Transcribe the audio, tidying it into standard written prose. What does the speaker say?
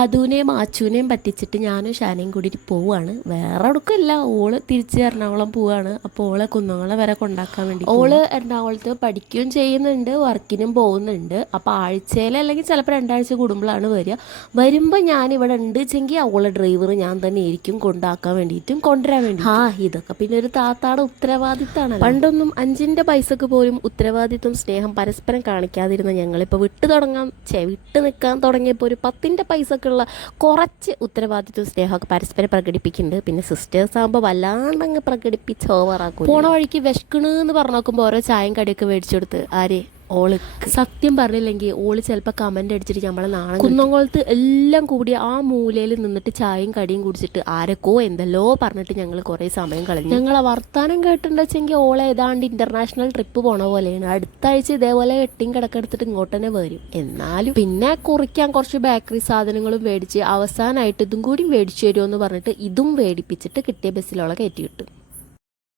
അതുവിനെയും ആച്ചുവിനെയും പറ്റിച്ചിട്ട് ഞാനും ഷാനയും കൂടിയിട്ട് പോവാണ്. വേറെ എവിടേക്കല്ല, ഓള് തിരിച്ച് എറണാകുളം പോവാണ്. അപ്പോൾ ഓളെ കുന്നംകുളം വരെ കൊണ്ടാക്കാൻ വേണ്ടി ഓള് എറണാകുളത്ത് പഠിക്കുകയും ചെയ്യുന്നുണ്ട്, വർക്കിനും പോകുന്നുണ്ട്. അപ്പോൾ ആഴ്ചയിൽ അല്ലെങ്കിൽ ചിലപ്പോൾ 2 ആഴ്ച കൂടുമ്പോഴാണ് വരിക. വരുമ്പോൾ ഞാൻ ഇവിടെ ഉണ്ട് വെച്ചെങ്കിൽ അവളെ ഡ്രൈവർ ഞാൻ തന്നെ ആയിരിക്കും കൊണ്ടാക്കാൻ വേണ്ടിയിട്ടും കൊണ്ടുവരാൻ വേണ്ടി. ഇതൊക്കെ പിന്നെ ഒരു താത്താടെ ഉത്തരവാദിത്തമാണ്. പണ്ടൊന്നും 5ന്റെ പൈസക്ക് പോലും ഉത്തരവാദിത്വം സ്നേഹം പരസ്പരം കാണിക്കാതിരുന്ന ഞങ്ങളിപ്പോൾ വിട്ടു നിൽക്കാൻ തുടങ്ങിയപ്പോൾ ഒരു 10ന്റെ പൈസക്കുള്ള കുറച്ച് ഉത്തരവാദിത്വം സ്നേഹമൊക്കെ പരസ്പരം പ്രകടിപ്പിക്കുന്നുണ്ട്. പിന്നെ സിസ്റ്റേഴ്സ് ആകുമ്പോൾ വല്ലാണ്ടങ്ങ് പ്രകടിപ്പിച്ച് ഓവറാക്കും. പോണ വഴിക്ക് വിശക്കണെന്ന് പറഞ്ഞു നോക്കുമ്പോൾ ഓരോ ചായയും കടിയൊക്കെ മേടിച്ചു കൊടുത്ത് ഓള് സത്യം പറഞ്ഞില്ലെങ്കിൽ ഓള് ചിലപ്പോൾ കമൻ്റ് അടിച്ചിട്ട് നമ്മളെ നാളെ കുന്നംകുളത്ത് എല്ലാം കൂടി ആ മൂലയിൽ നിന്നിട്ട് ചായയും കടിയും കുടിച്ചിട്ട് ആരൊക്കോ എന്തെല്ലോ പറഞ്ഞിട്ട് ഞങ്ങൾ കുറേ സമയം കളഞ്ഞു. ഞങ്ങളെ വർത്താനം കേട്ടിട്ടുണ്ടെച്ചെങ്കിൽ ഓളെ ഏതാണ്ട് ഇന്റർനാഷണൽ ട്രിപ്പ് പോണ പോലെയാണ്. അടുത്ത ആഴ്ച ഇതേപോലെ വെട്ടിയും കിടക്കെടുത്തിട്ട് ഇങ്ങോട്ട് തന്നെ വരും. എന്നാലും പിന്നെ കുറിക്കാൻ കുറച്ച് ബേക്കറി സാധനങ്ങളും മേടിച്ച് അവസാനമായിട്ട് ഇതും കൂടി മേടിച്ചു തരുമോ എന്ന് പറഞ്ഞിട്ട് ഇതും മേടിപ്പിച്ചിട്ട് കിട്ടിയ ബസ്സിലോളെ കയറ്റി കിട്ടും.